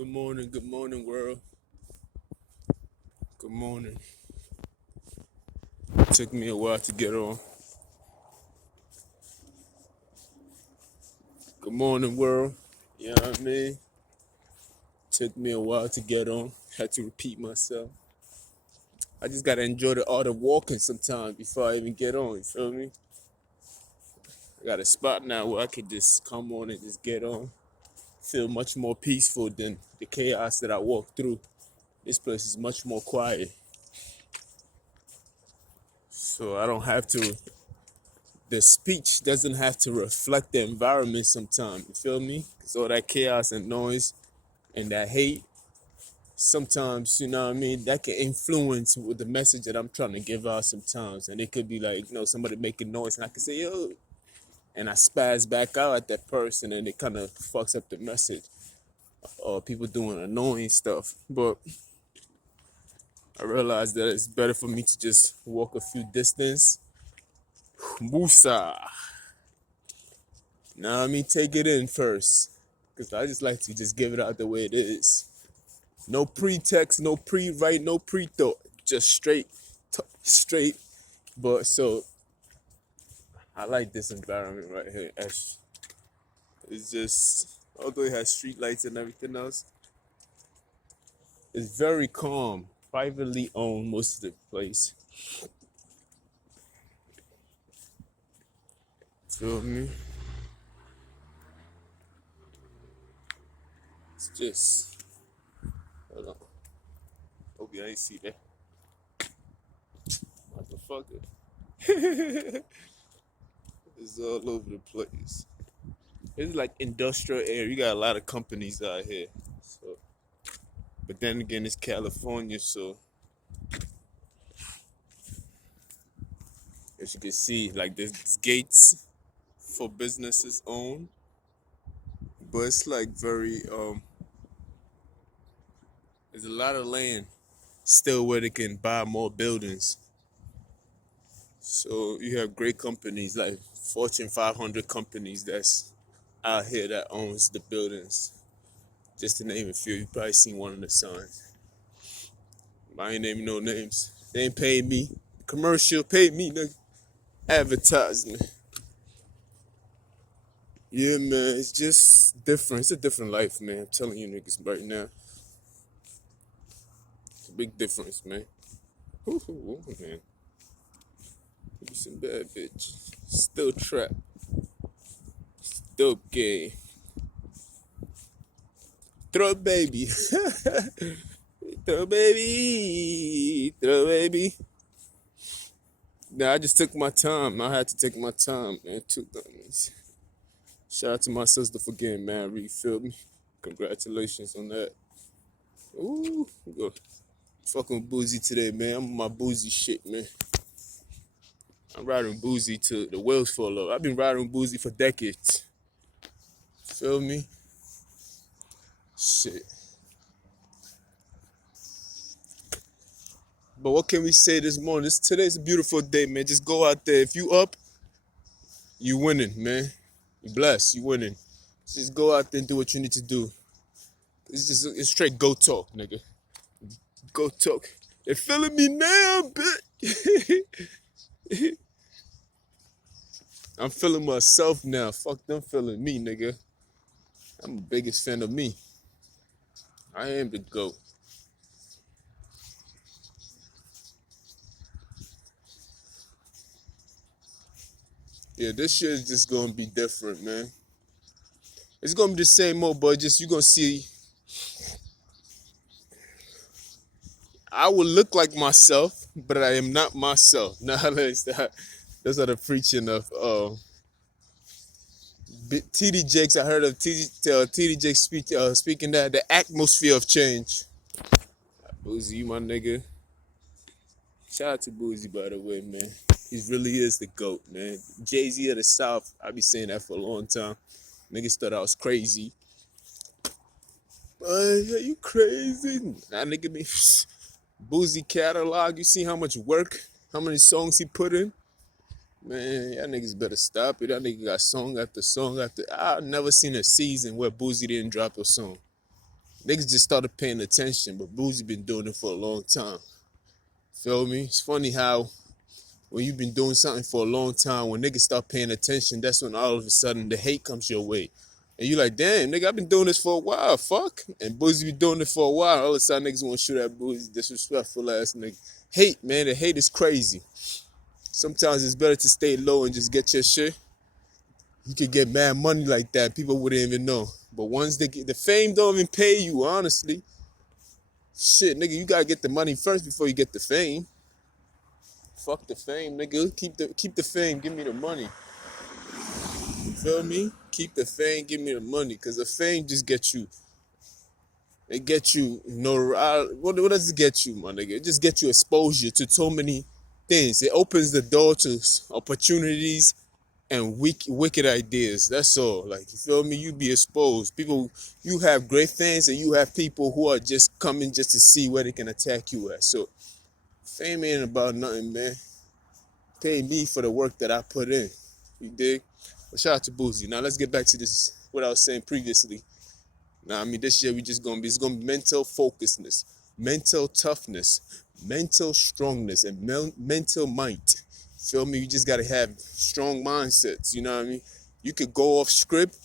Good morning, world. Good morning. It took me a while to get on. Good morning, world. You know what I mean? Took me a while to get on. Had to repeat myself. I just gotta enjoy the art of walking sometimes before I even get on. You feel me? I got a spot now where I can just come on and just get on. Feel much more peaceful than the chaos that I walk through. This place is much more quiet. So I don't have to, the speech doesn't have to reflect the environment sometimes. You feel me? Because all that chaos and noise and that hate, sometimes, you know what I mean, that can influence with the message that I'm trying to give out sometimes. And it could be like, somebody making noise and I can say, yo, and I spaz back out at that person and it kind of fucks up the message. Or people doing annoying stuff. But I realized that it's better for me to just walk a few distance. Musa. Now I mean, take it in first. Because I just like to just give it out the way it is. No pretext, no pre-write, no pre-thought. Just straight. But so, I like this environment right here. It's just, although it has street lights and everything else, it's very calm. Privately owned most of the place. Feel me? It's just, hold on. Hope you ain't see that. Motherfucker. It's all over the place. It's like industrial area. You got a lot of companies out here. So, but then again, it's California, so as you can see, like there's gates for businesses owned, but it's like very there's a lot of land still where they can buy more buildings. So you have great companies like Fortune 500 companies that's out here that owns the buildings. Just to name a few, you probably seen one of the signs. I ain't naming no names. They ain't paying me. Commercial paid me, nigga. Advertisement. Yeah, man, it's just different. It's a different life, man. I'm telling you niggas right now. It's a big difference, man. Ooh, man. You some bad bitch. Still trapped. Still gay. Throw baby. Throw baby. Throw baby. Nah, I just took my time. I had to take my time, man. 2 things. Shout out to my sister for getting married, you feel me? Congratulations on that. Ooh, go fucking boozy today, man. I'm on my boozy shit, man. I'm riding boozy till the wheels fall off. I've been riding boozy for decades. Feel me? Shit. But what can we say this morning? Today's a beautiful day, man. Just go out there. If you up, you winning, man. You blessed, you winning. Just go out there and do what you need to do. It's straight go talk, nigga. Go talk. They feeling me now, bitch. I'm feeling myself now. Fuck them feeling me, nigga. I'm the biggest fan of me. I am the GOAT. Yeah, this shit is just gonna be different, man. It's gonna be the same old, but just you gonna see. I will look like myself, but I am not myself. Now those are the preaching of TD Jakes. I heard of TD Jakes speaking that the atmosphere of change. Boozy, you my nigga. Shout out to Boozy, by the way, man. He really is the GOAT, man. Jay-Z of the South. I be saying that for a long time. Niggas thought I was crazy. Are you crazy? Nah, nigga, me. Boozy catalog. You see how much work, how many songs he put in? Man, y'all niggas better stop it. That nigga got song after song after. I've never seen a season where Boozy didn't drop a song. Niggas just started paying attention, but Boosie been doing it for a long time. Feel me? It's funny how when you've been doing something for a long time, when niggas start paying attention, that's when all of a sudden the hate comes your way. And you like, damn, nigga, I've been doing this for a while, fuck. And Boosie been doing it for a while. All of a sudden niggas want to shoot at Boosie, disrespectful ass nigga. Hate, man, the hate is crazy. Sometimes it's better to stay low and just get your shit. You could get mad money like that, people wouldn't even know. But once they get the fame don't even pay you, honestly. Shit, nigga, you gotta get the money first before you get the fame. Fuck the fame, nigga. Keep the fame, give me the money. You feel me? Keep the fame, give me the money. Cause the fame just gets you. It gets you what does it get you, my nigga? It just gets you exposure to so many things. It opens the door to opportunities and wicked ideas. That's all. Like, you feel me? You be exposed. People, you have great fans and you have people who are just coming just to see where they can attack you at. So fame ain't about nothing, man. Pay me for the work that I put in. You dig? But shout out to Boosie. Now let's get back to this, what I was saying previously. Now, I mean, this year it's gonna be mental focusedness, mental toughness, mental strongness, and mental might. Feel me? You just gotta have strong mindsets. You know what I mean? You could go off script,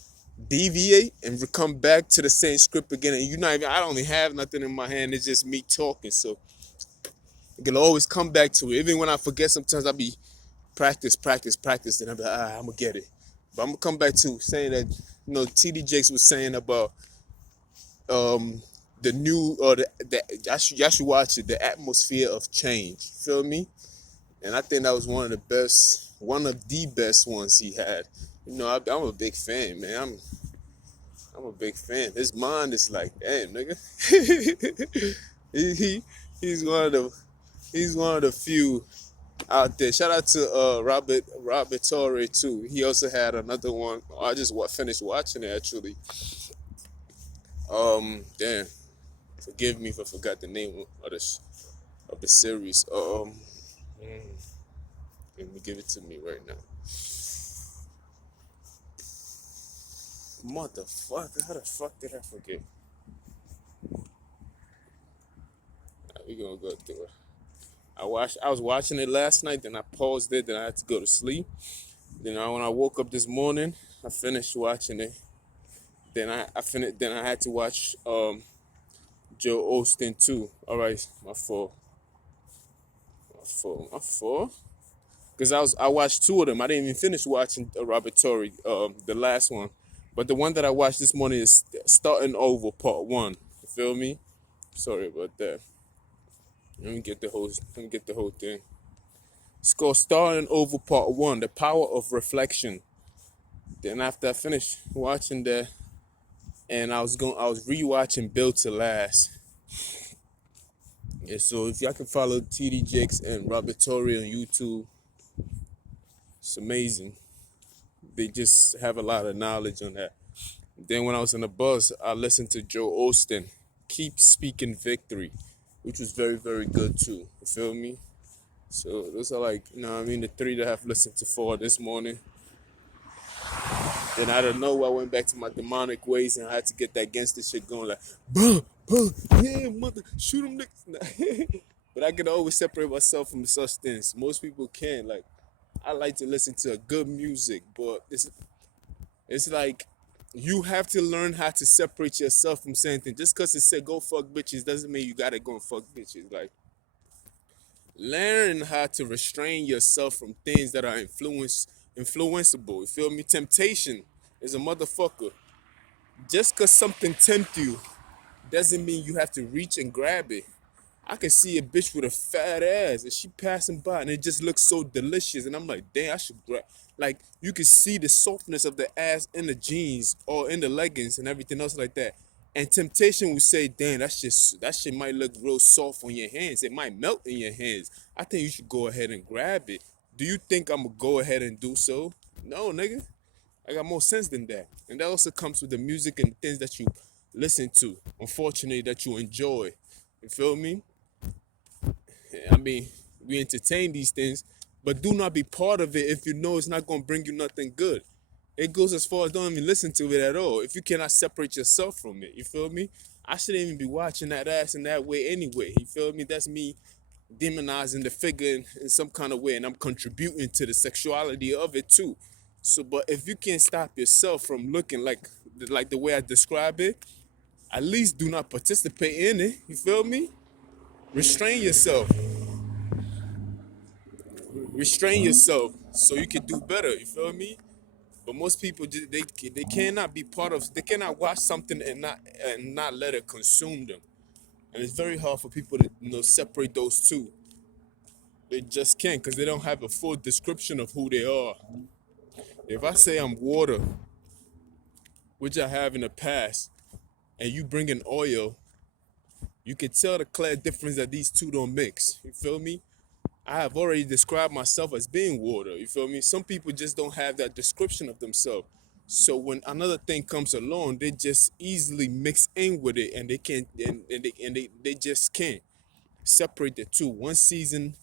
deviate, and come back to the same script again. And I don't even have nothing in my hand. It's just me talking. So I can always come back to it. Even when I forget, sometimes I'll be practice, and I'll be like, I'm gonna get it. But I'm gonna come back to saying that, TD Jakes was saying about the new, or y'all should watch it, the atmosphere of change. Feel me? And I think that was one of the best ones he had. I'm a big fan, man. I'm a big fan. His mind is like, damn, nigga. He's one of the few out there. Shout out to Robert Torre too. He also had another one. I just finished watching it actually. Damn. Forgive me if I forgot the name of the series. Let me give it to me right now. Motherfucker, how the fuck did I forget? We gonna go through it. I was watching it last night, then I paused it, then I had to go to sleep. Then when I woke up this morning, I finished watching it. Then I had to watch Joe Osteen too. All right, my fault. Because I watched two of them. I didn't even finish watching Robert Torrey, the last one. But the one that I watched this morning is Starting Over Part 1. You feel me? Sorry about that. Let me get the whole thing. It's called Starting Over Part 1, The Power of Reflection. Then after I finished watching that, and I was rewatching Built to Last. And so if y'all can follow TD Jakes and Robert Torrey on YouTube, it's amazing. They just have a lot of knowledge on that. Then when I was on the bus, I listened to Joe Osteen, Keep Speaking Victory, which was very, very good too. You feel me? So those are the three that I've listened to for this morning. Then out of nowhere, I went back to my demonic ways and I had to get that gangster shit going, like, bruh, yeah, mother, shoot them niggas. But I can always separate myself from such things. Most people can't. Like, I like to listen to good music, but it's like you have to learn how to separate yourself from saying things. Just because it said go fuck bitches doesn't mean you gotta go and fuck bitches. Like, learn how to restrain yourself from things that are influenceable. You feel me? Temptation is a motherfucker. Just because something tempts you doesn't mean you have to reach and grab it. I can see a bitch with a fat ass and she passing by and it just looks so delicious. And I'm like, damn, I should grab. Like, you can see the softness of the ass in the jeans or in the leggings and everything else like that. And temptation would say, damn, that shit might look real soft on your hands. It might melt in your hands. I think you should go ahead and grab it. Do you think I'm going to go ahead and do so? No, nigga. I got more sense than that. And that also comes with the music and things that you listen to. Unfortunately, that you enjoy. You feel me? I mean, we entertain these things, but do not be part of it if you know it's not going to bring you nothing good. It goes as far as don't even listen to it at all if you cannot separate yourself from it. You feel me? I shouldn't even be watching that ass in that way anyway. You feel me? That's me demonizing the figure in some kind of way, and I'm contributing to the sexuality of it too. So, but if you can't stop yourself from looking like the way I describe it, at least do not participate in it. You feel me? Restrain yourself. Restrain yourself so you can do better. You feel me? But most people they cannot be part of. They cannot watch something and not let it consume them. And it's very hard for people to separate those two. They just can't because they don't have a full description of who they are. If I say I'm water, which I have in the past, and you bring in oil, you can tell the clear difference that these two don't mix. You feel me? I have already described myself as being water. You feel me? Some people just don't have that description of themselves. So when another thing comes along, they just easily mix in with it, and they can't, and they just can't separate the two. One season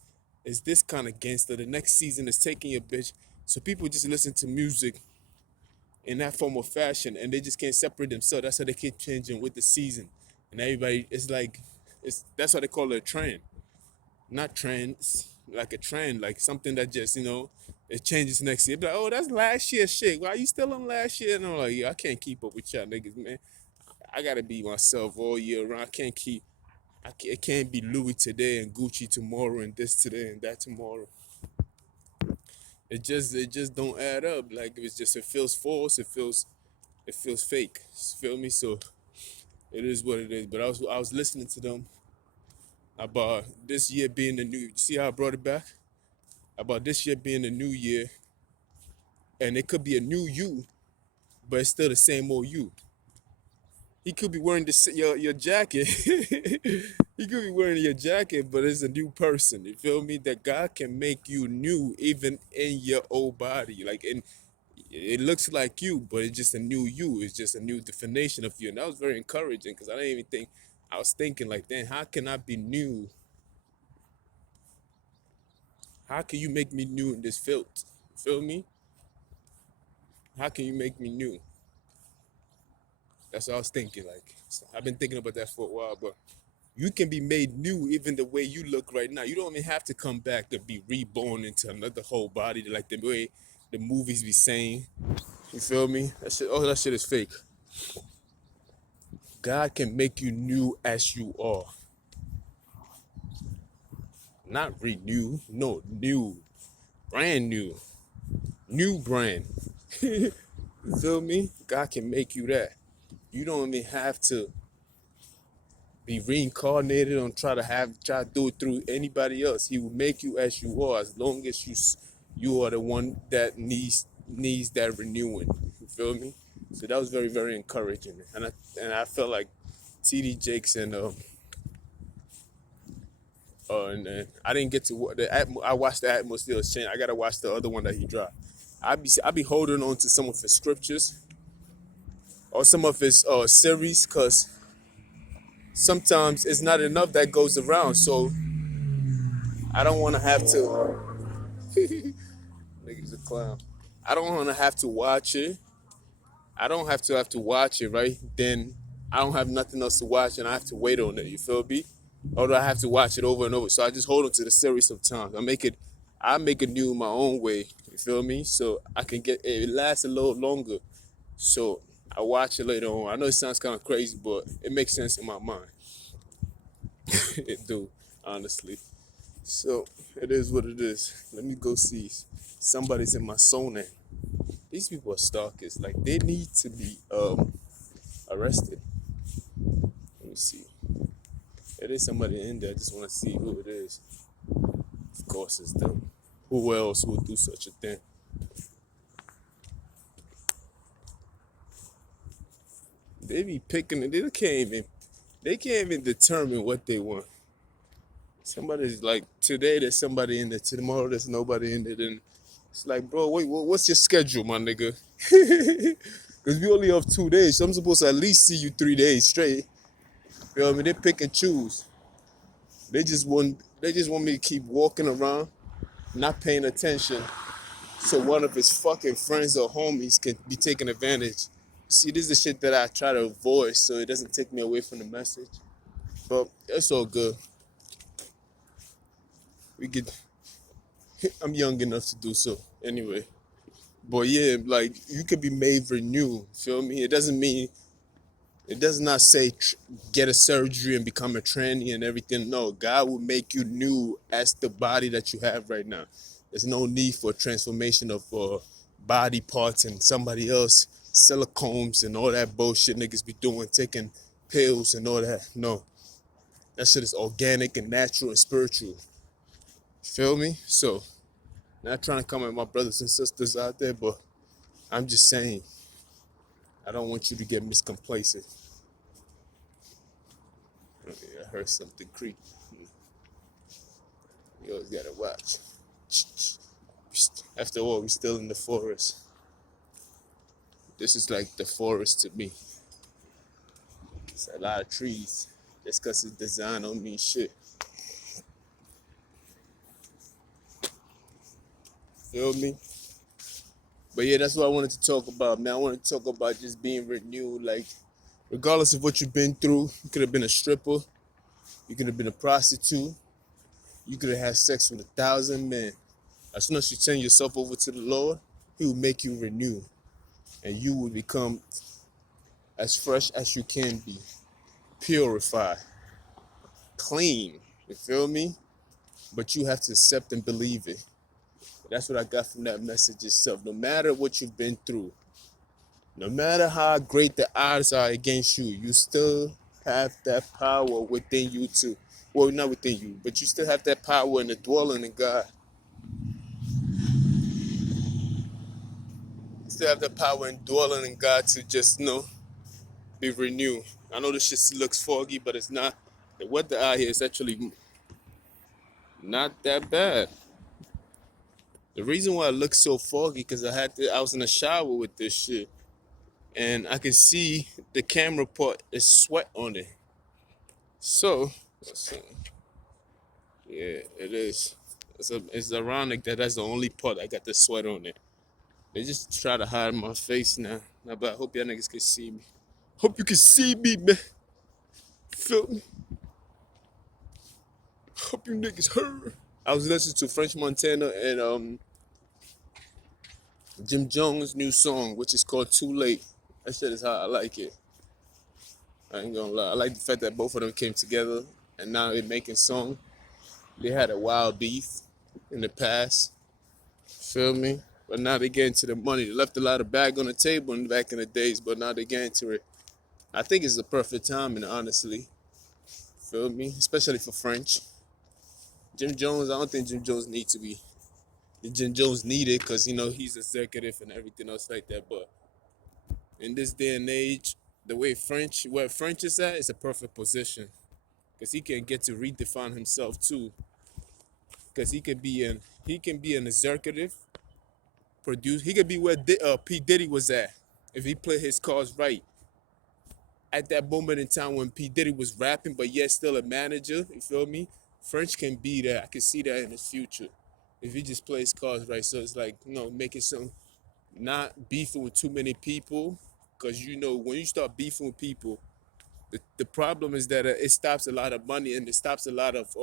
is this kind of gangster, the next season is taking your bitch. So people just listen to music in that form of fashion, and they just can't separate themselves. That's how they keep changing with the season, and everybody, it's like, that's why they call it a trend, not trends, like a trend, like something that just it changes next year. Be like, oh, that's last year's shit. Why you still on last year? And I'm like, yeah, I can't keep up with y'all niggas, man. I gotta be myself all year round. It can't be Louis today and Gucci tomorrow and this today and that tomorrow. It just don't add up. Like it feels false. It feels fake. You feel me? So it is what it is. But I was listening to them about this year being the new. See how I brought it back? About this year being the new year, and it could be a new you, but it's still the same old you. He could be wearing your jacket. He could be wearing your jacket, but it's a new person. You feel me? That God can make you new even in your old body. Like it looks like you, but it's just a new you. It's just a new definition of you. And that was very encouraging because I was thinking like, then how can I be new? How can you make me new in this field? You feel me? How can you make me new? That's what I was thinking. Like, I've been thinking about that for a while, but you can be made new even the way you look right now. You don't even have to come back to be reborn into another whole body like the way the movies be saying. You feel me? That shit is fake. God can make you new as you are. Not renew, no, new. Brand new. New brand. You feel me? God can make you that. You don't even have to be reincarnated or try to do it through anybody else. He will make you as you are, as long as you are the one that needs that renewing. You feel me? So that was very, very encouraging, and I felt like T.D. Jakes and I didn't get to I watched the Atmosphere Exchange. I gotta watch the other one that he dropped. I be holding on to some of his scriptures or some of his series, cause sometimes it's not enough that goes around. So I don't want to have to. Nigga's a clown. I don't want to have to watch it. I don't have to watch it, right? Then I don't have nothing else to watch, and I have to wait on it. You feel me? Or I have to watch it over and over. So I just hold on to the series sometimes. I make it new in my own way. You feel me? So I can get it lasts a little longer. So I watch it later on. I know it sounds kind of crazy, but it makes sense in my mind. It do, honestly. So it is what it is. Let me go see. Somebody's in my sauna. These people are stalkers. Like they need to be arrested. Let me see. There is somebody in there. I just want to see who it is. Of course it's them. Who else would do such a thing? They be picking it. They can't even determine what they want. Somebody's like, today there's somebody in there, tomorrow there's nobody in there. Then it's like, bro, wait, what's your schedule, my nigga? Because we only have 2 days, so I'm supposed to at least see you 3 days straight. You know what I mean? They pick and choose. They just want me to keep walking around, not paying attention, so one of his fucking friends or homies can be taking advantage. See, this is the shit that I try to avoid so it doesn't take me away from the message. But it's all good. We could. I'm young enough to do so anyway. But yeah, like you could be made renew. Feel me? It doesn't mean it does not say get a surgery and become a tranny and everything. No, God will make you new as the body that you have right now. There's no need for transformation of body parts and somebody else silicones and all that bullshit niggas be doing, taking pills and all that. No, that shit is organic and natural and spiritual. Feel me? So, not trying to come at my brothers and sisters out there, but I'm just saying, I don't want you to get miscomplacent. Okay, I heard something creep. You always gotta watch. After all, we still in the forest. This is like the forest to me. It's a lot of trees. Just cause it's designed don't mean shit. Feel me? But yeah, that's what I wanted to talk about, man. I wanted to talk about just being renewed. Like, regardless of what you've been through, you could have been a stripper, you could have been a prostitute, you could have had sex with 1,000 men. As soon as you turn yourself over to the Lord, He will make you renew. And you will become as fresh as you can be, purified, clean. You feel me? But you have to accept and believe it. That's what I got from that message itself. No matter what you've been through, no matter how great the odds are against you, you still have that power within you too. Well, not within you, but you still have that power in the dwelling in God. You still have that power in dwelling in God to just, be renewed. I know this shit looks foggy, but it's not. The weather out here is actually not that bad. The reason why it looks so foggy because I was in the shower with this shit, and I can see the camera part is sweat on it. So, let's see. Yeah, it is. It's ironic that that's the only part I got the sweat on it. They just try to hide my face now. But I hope y'all niggas can see me. Hope you can see me, man. Feel me? Hope you niggas heard. I was listening to French Montana and Jim Jones' new song, which is called Too Late. That shit is how I like it. I ain't gonna lie. I like the fact that both of them came together and now they're making song. They had a wild beef in the past. Feel me? But now they get into the money. They left a lot of bag on the table back in the days, but now they get into it. I think it's the perfect timing, honestly. Feel me? Especially for French. Jim Jones, I don't think Jim Jones needs to be. Jim Jones needed because, he's executive and everything else like that. But in this day and age, where French is at, is a perfect position. Because he can get to redefine himself too. Because he can be an executive, produce. He could be where P. Diddy was at if he played his cards right. At that moment in time when P. Diddy was rapping, but yet still a manager, you feel me? French can be there. I can see that in his future if he just plays cards right. So it's like, making some, not beefing with too many people. Because, when you start beefing with people, the problem is that it stops a lot of money and it stops a lot of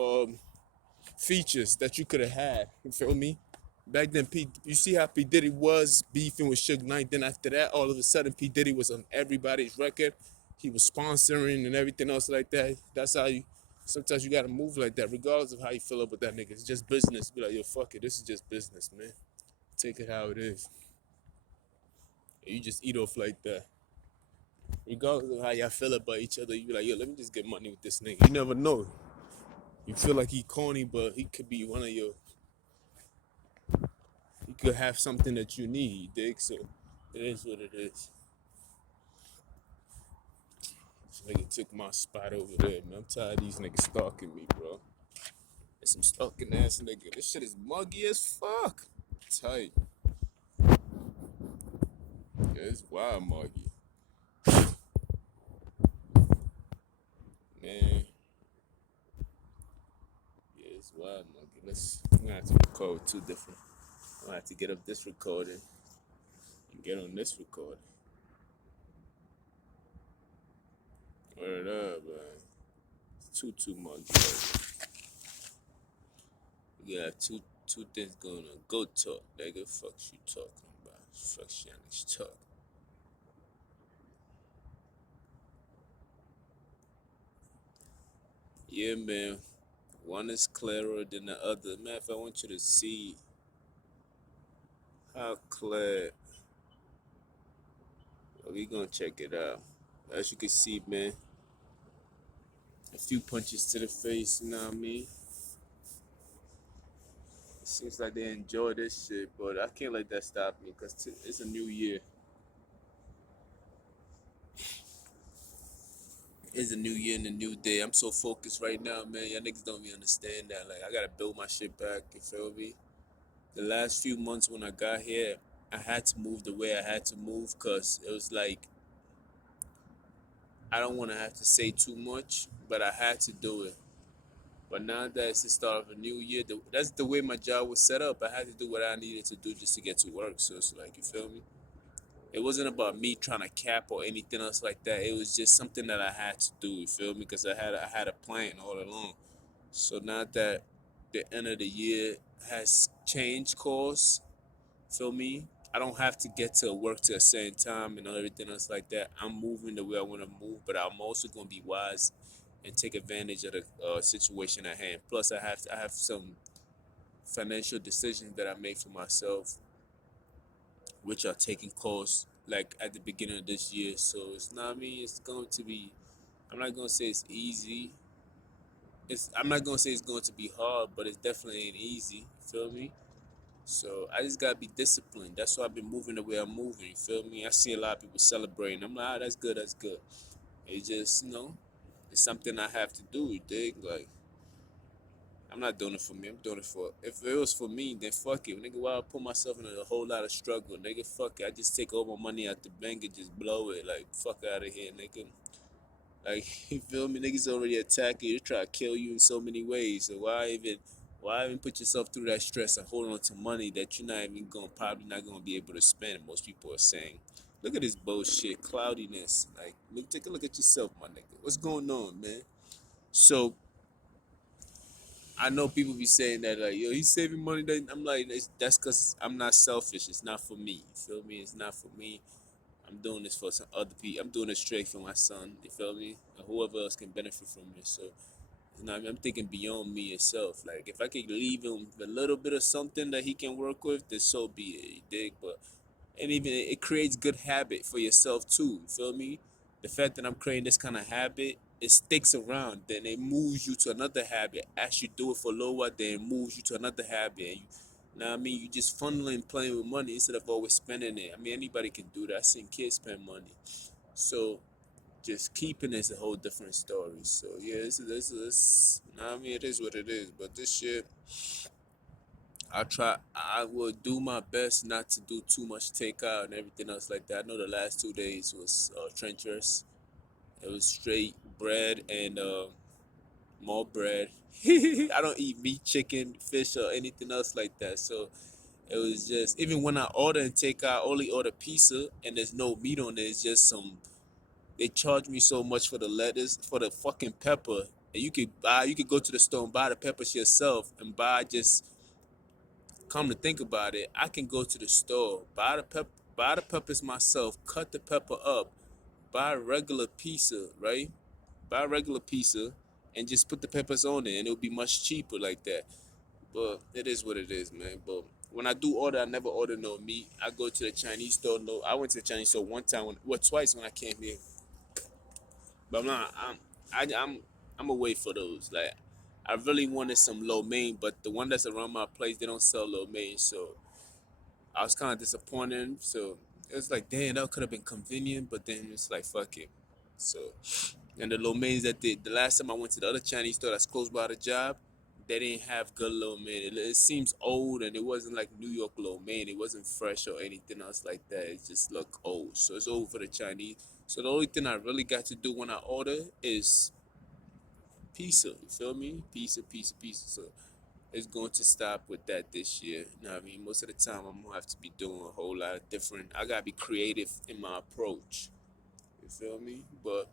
features that you could have had. You feel me? Back then, you see how P. Diddy was beefing with Suge Knight. Then after that, all of a sudden, P. Diddy was on everybody's record. He was sponsoring and everything else like that. That's how sometimes you got to move like that, regardless of how you feel about that nigga. It's just business. Be like, yo, fuck it. This is just business, man. Take it how it is. And you just eat off like that. Regardless of how y'all feel about each other, you be like, yo, let me just get money with this nigga. You never know. You feel like he corny, but he could be one of your... You could have something that you need, dig? So it is what it is. This nigga took my spot over there, man. I'm tired of these niggas stalking me, bro. It's some stalking ass nigga. This shit is muggy as fuck. Tight. Yeah, it's wild muggy. Man. Yeah, it's wild muggy. I'm gonna have to record two different. I'm gonna have to get up this recording and get on this recording. Word up, man. Two months. We got two things going on. Go talk, nigga. Fuck you talking about. Fuck Shanish talk. Yeah, man. One is clearer than the other. Man, if I want you to see how clear, well, we gonna check it out. As you can see, man, a few punches to the face, you know what I mean? It seems like they enjoy this shit, but I can't let that stop me because it's a new year. It's a new year and a new day. I'm so focused right now, man. Y'all niggas don't even understand that. Like, I gotta build my shit back, you feel me? The last few months when I got here, I had to move the way I had to move because it was like, I don't want to have to say too much, but I had to do it. But now that it's the start of a new year, that's the way my job was set up. I had to do what I needed to do just to get to work. So it's like, you feel me? It wasn't about me trying to cap or anything else like that. It was just something that I had to do. You feel me? Because I had a plan all along. So now that the end of the year has changed course, feel me? I don't have to get to work to a certain time and everything else like that. I'm moving the way I want to move, but I'm also going to be wise and take advantage of the situation at hand. Plus, I have some financial decisions that I make for myself, which are taking course like at the beginning of this year. So it's not me. It's going to be. I'm not gonna say it's easy. I'm not gonna say it's going to be hard, but it's definitely ain't easy. You feel me? So I just gotta be disciplined. That's why I've been moving the way I'm moving. You feel me? I see a lot of people celebrating. I'm like, ah, that's good, that's good. It's just, it's something I have to do. You dig? Like, I'm not doing it for me. I'm doing it for. If it was for me, then fuck it, nigga. Why I put myself in a whole lot of struggle, nigga? Fuck it. I just take all my money out the bank and just blow it. Like, fuck out of here, nigga. Like, you feel me? Niggas already attack you. They try to kill you in so many ways. So why even put yourself through that stress and hold on to money that you're not even probably not gonna be able to spend? Most people are saying. Look at this bullshit, cloudiness. Like, look, take a look at yourself, my nigga. What's going on, man? So I know people be saying that, like, yo, he's saving money. I'm like, that's because I'm not selfish. It's not for me. You feel me? It's not for me. I'm doing this for some other people. I'm doing it straight for my son. You feel me? And whoever else can benefit from it. So, I'm thinking beyond me itself. Like, if I could leave him a little bit of something that he can work with, then so be it. You dig? But and even it creates good habit for yourself too. You feel me? The fact that I'm creating this kind of habit, it sticks around. Then it moves you to another habit. As you do it for a little while, then it moves you to another habit. And you know what I mean? You just funneling playing with money instead of always spending it. I mean, anybody can do that. I seen kids spend money. So just keeping is a whole different story. So yeah, this you know what I mean? It is what it is. But this shit, I will do my best not to do too much takeout and everything else like that. I know the last 2 days was treacherous. It was straight bread and more bread. I don't eat meat, chicken, fish, or anything else like that. So it was just, even when I order and take out, I only order pizza and there's no meat on it. It's just some, they charge me so much for the lettuce, for the fucking pepper. And you could go to the store and buy the peppers yourself and buy just, come to think about it, I can go to the store, buy the peppers myself, cut the pepper up, buy a regular pizza, right? Buy a regular pizza and just put the peppers on it and it'll be much cheaper like that. But it is what it is, man. But when I do order, I never order no meat. I go to the Chinese store. No, I went to the Chinese store one time, twice when I came here. But I'm not. I'm away for those. Like, I really wanted some lo mein, but the one that's around my place, they don't sell lo mein. So I was kind of disappointed. So it was like, damn, that could have been convenient, but then it's like, fuck it. So, and the lo meins that the last time I went to the other Chinese store that's close by the job, they didn't have good lo mein. It seems old, and it wasn't like New York lo mein. It wasn't fresh or anything else like that. It just looked old. So it's old for the Chinese. So the only thing I really got to do when I order is pizza. You feel me? Pizza, pizza, pizza. So it's going to stop with that this year. You know what I mean? Most of the time, I'm gonna have to be doing a whole lot of different. I gotta be creative in my approach. You feel me? But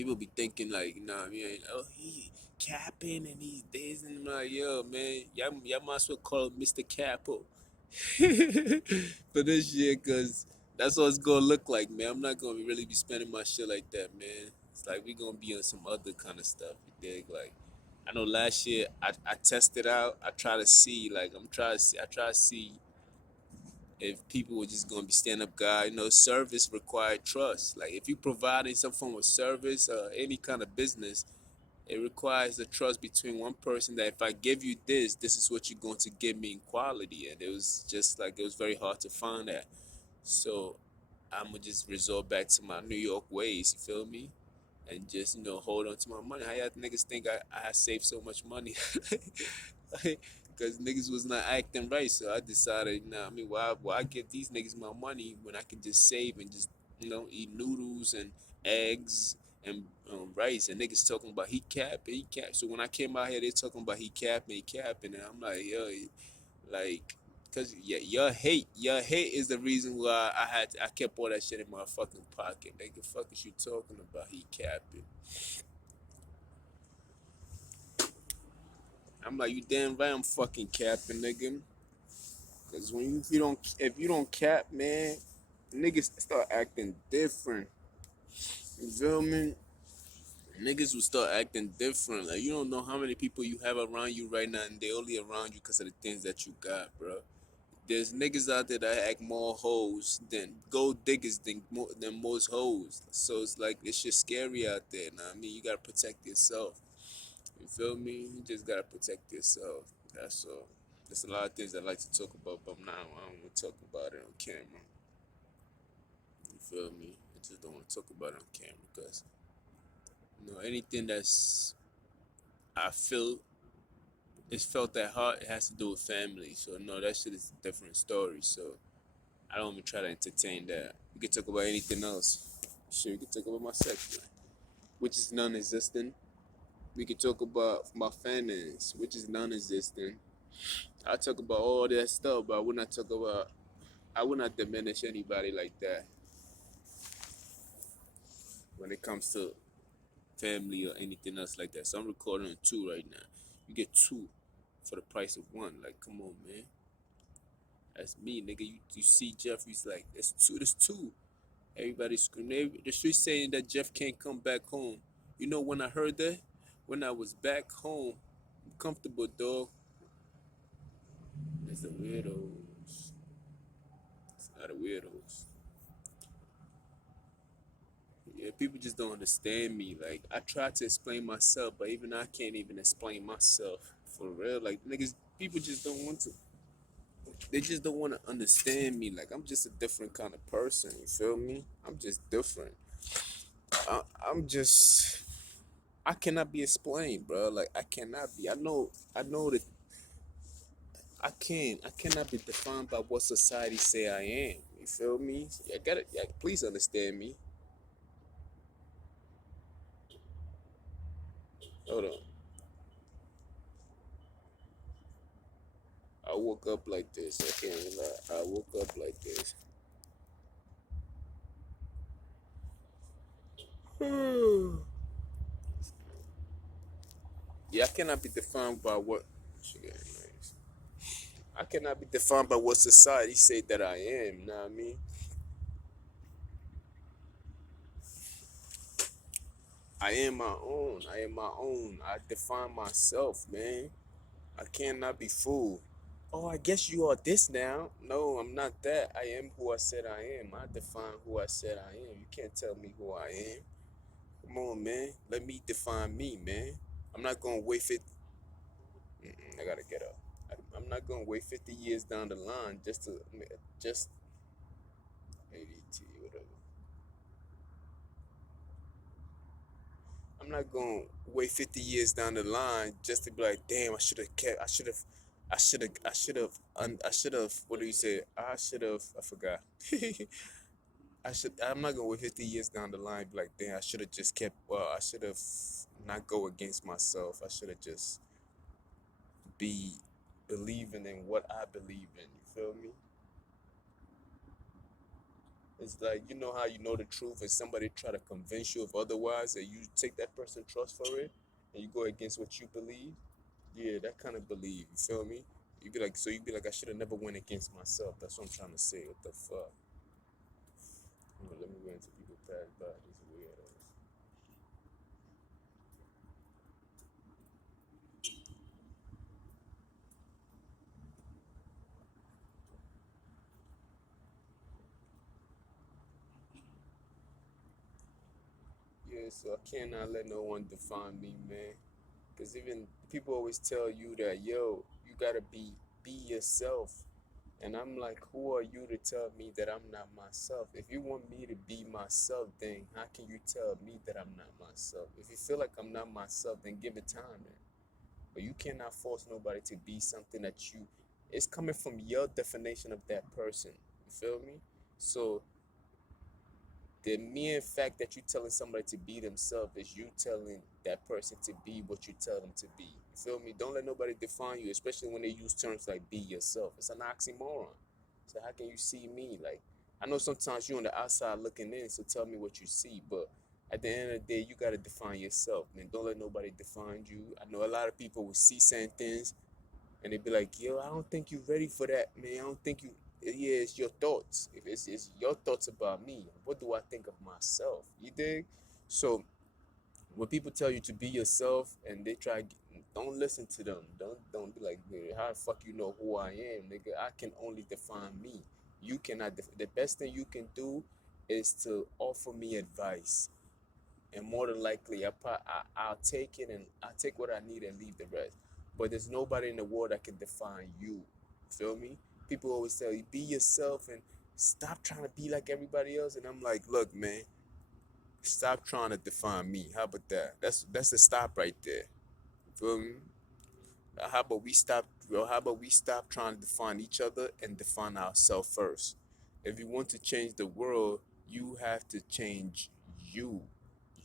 People be thinking like, nah, man, oh, he capping and he's this and I'm like, yo, man, y'all might as well call him Mr. Capo for this year, cause that's what it's gonna look like, man. I'm not gonna really be spending my shit like that, man. It's like we gonna be on some other kind of stuff. You dig? Like, I know last year I tested out. I try to see, like, I try to see if people were just gonna be stand up guy. You know, service required trust. Like if you providing some form of service or any kind of business, it requires a trust between one person that if I give you this is what you're going to give me in quality. And it was just like it was very hard to find that. So I'm gonna just resort back to my New York ways, you feel me? And just, hold on to my money. How y'all niggas think I saved so much money? Because niggas was not acting right. So I decided, I mean, why give these niggas my money when I can just save and just, eat noodles and eggs and rice. And niggas talking about he cap. So when I came out here, they talking about he capping. And I'm like, yo, like, cause yeah, your hate is the reason why I kept all that shit in my fucking pocket. Nigga, fuck is you talking about? He capping. I'm like, you damn right, I'm fucking capping, nigga. Cause when if you don't cap, man, niggas start acting different. You feel me? Niggas will start acting different. Like you don't know how many people you have around you right now, and they only around you because of the things that you got, bro. There's niggas out there that act more hoes than gold diggers than most hoes. So it's like it's just scary out there. Now I mean, you gotta protect yourself. You feel me? You just gotta protect yourself. That's all. There's a lot of things I like to talk about, but now I don't want to talk about it on camera. You feel me? I just don't want to talk about it on camera because anything that's I feel it's felt that hard. It has to do with family. So no, that shit is a different story. So I don't even try to entertain that. We could talk about anything else. Sure, we could talk about my sex life, which is non-existent. We could talk about my finance, which is non-existent. I talk about all that stuff, but I would not diminish anybody like that when it comes to family or anything else like that. So I'm recording on two right now. You get two for the price of one. Like, come on, man. That's me, nigga. You see Jeff, he's like, there's two. Everybody's screaming. The street saying that Jeff can't come back home. You know when I heard that? When I was back home, comfortable, dog. It's the weirdos. It's not the weirdos. Yeah, people just don't understand me. Like I try to explain myself, but even I can't even explain myself for real. Like niggas, people just don't want to. They just don't want to understand me. Like I'm just a different kind of person. You feel me? I'm just different. I'm just. I cannot be explained, bro. Like I cannot be. I know that I can't. I cannot be defined by what society say I am. You feel me? I gotta. Yeah, please understand me. Hold on. I woke up like this. I can't even lie. I woke up like this. Yeah, I cannot be defined by what. I cannot be defined by what society say that I am. Know what I mean? I am my own. I am my own. I define myself, man. I cannot be fooled. Oh, I guess you are this now. No, I'm not that. I am who I said I am. I define who I said I am. You can't tell me who I am. Come on, man. Let me define me, man. I'm not gonna wait 50. I gotta get up. I'm not gonna wait 50 years down the line just ADT whatever. I'm not gonna wait 50 years down the line just to be like, damn, I should have kept. I should have. What do you say? I should have. I forgot. I'm not gonna wait 50 years down the line. Be like, damn, I should have just kept. Well, I should have not go against myself. I should have just be believing in what I believe in. You feel me? It's like, you know how you know the truth and somebody try to convince you of otherwise, and you take that person trust for it, and you go against what you believe. Yeah, that kind of believe. You feel me? You be like, so you be like, I should have never went against myself. That's what I'm trying to say. What the fuck? Let me go into people pass by. These weirdos. Yeah, so I cannot let no one define me, man. Cause even people always tell you that, yo, you gotta be yourself. And I'm like, who are you to tell me that I'm not myself? If you want me to be myself, then how can you tell me that I'm not myself? If you feel like I'm not myself, then give it time, man. But you cannot force nobody to be something that you. It's coming from your definition of that person. You feel me? So the mere fact that you telling somebody to be themselves is you telling that person to be what you tell them to be. You feel me? Don't let nobody define you, especially when they use terms like be yourself. It's an oxymoron. So how can you see me? Like, I know sometimes you're on the outside looking in, so tell me what you see, but at the end of the day, you gotta define yourself, man. Don't let nobody define you. I know a lot of people will see certain things and they be like, yo, I don't think you're ready for that, man. I don't think you. Yeah, it's your thoughts. If it's your thoughts about me, what do I think of myself? You dig? So when people tell you to be yourself and they try, don't listen to them. Don't be like, how the fuck you know who I am, nigga? I can only define me. You cannot. The best thing you can do is to offer me advice, and more than likely, I'll take it and I'll take what I need and leave the rest. But there's nobody in the world that can define you. Feel me? People always tell you, be yourself and stop trying to be like everybody else. And I'm like, look, man, stop trying to define me. How about that? That's the stop right there. Feel me? How about we stop? Well, how about we stop trying to define each other and define ourselves first? If you want to change the world, you have to change you.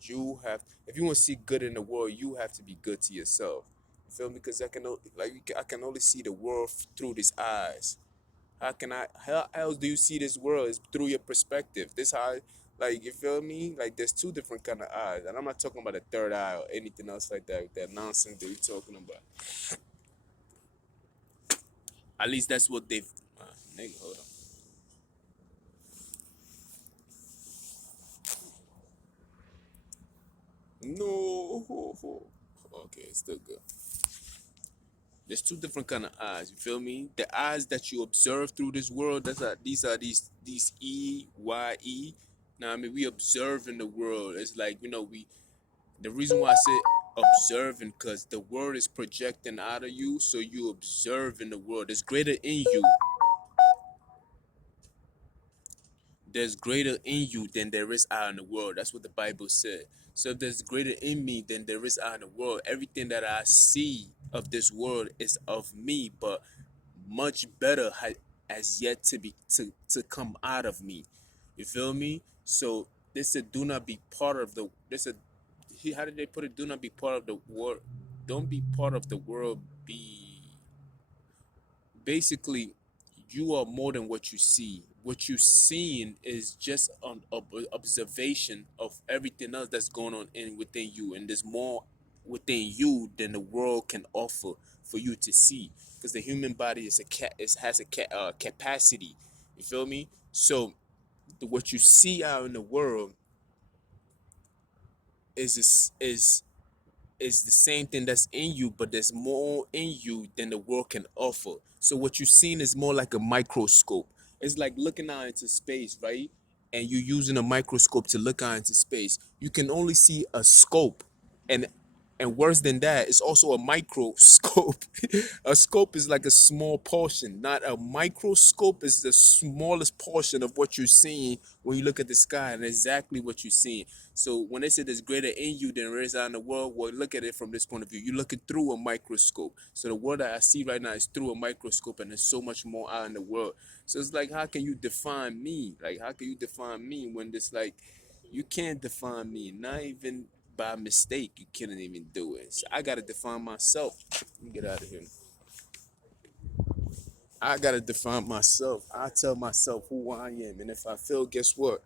You have, if you want to see good in the world, you have to be good to yourself. You feel me? Because I can only see the world through these eyes. How can I? How else do you see this world? Is through your perspective. This how, like, you feel me? Like there's two different kind of eyes, and I'm not talking about a third eye or anything else like that. That nonsense that you're talking about. At least that's what they've. Nigga, hold on. No. Okay, it's still good. There's two different kind of eyes. You feel me? The eyes that you observe through this world. These EYE. Now I mean we observe in the world. It's like we. The reason why I say observing because the world is projecting out of you, so you observe in the world. There's greater in you. There's greater in you than there is out in the world. That's what the Bible said. So if there's greater in me than there is out in the world, everything that I see of this world is of me, but much better has yet to come out of me. You feel me? So they said, do not be part of the. They said, how did they put it? Do not be part of the world. Don't be part of the world. Be basically you are more than what you see. What you seeing is just an observation of everything else that's going on in within you, and there's more within you than the world can offer for you to see. Because the human body is has a capacity. You feel me? So what you see out in the world is the same thing that's in you, but there's more in you than the world can offer. So what you're seeing is more like a microscope. It's like looking out into space, right? And you're using a microscope to look out into space. You can only see a scope, and worse than that, it's also a microscope. A scope is like a small portion, not a microscope is the smallest portion of what you're seeing when you look at the sky and exactly what you're seeing. So when they say there's greater in you than there is out in the world, well, look at it from this point of view. You're looking through a microscope. So the world that I see right now is through a microscope, and there's so much more out in the world. So it's like, how can you define me? Like, how can you define me when this like you can't define me, not even by mistake. You couldn't even do it. So I gotta define myself. Let me get out of here. I gotta define myself. I tell myself who I am, and if I fail, guess what?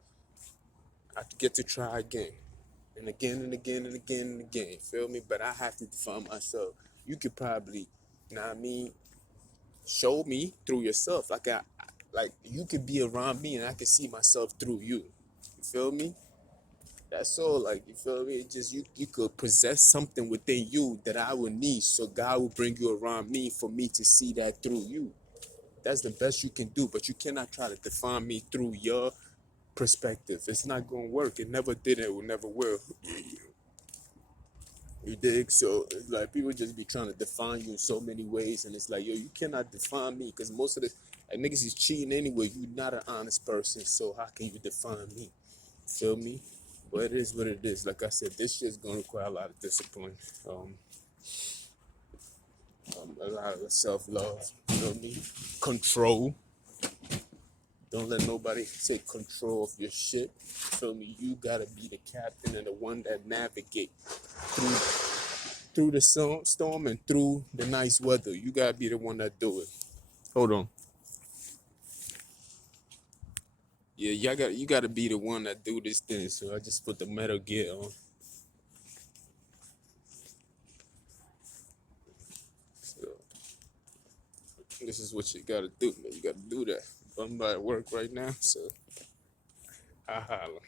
I get to try again, and again and again and again and again. Feel me? But I have to define myself. You could probably, you know what I mean, show me through yourself. Like you could be around me, and I can see myself through you. You feel me? That's all. Like you feel me? It just you could possess something within you that I would need, so God will bring you around me for me to see that through you. That's the best you can do, but you cannot try to define me through your perspective. It's not gonna work. It never did. It will never will. You dig? So it's like people just be trying to define you in so many ways, and it's like, yo, you cannot define me because most of the like, niggas is cheating anyway. You're not an honest person, so how can you define me? Feel me? But it is what it is. Like I said, this shit's gonna require a lot of discipline, um, a lot of self-love. You know what I mean? Control. Don't let nobody take control of your ship. Feel me? You gotta be the captain and the one that navigate through the storm and through the nice weather. You gotta be the one that do it. Hold on. Yeah, you gotta be the one that do this thing. So I just put the Metal Gear on. So this is what you gotta do, man. You gotta do that. I'm at work right now, so I holla.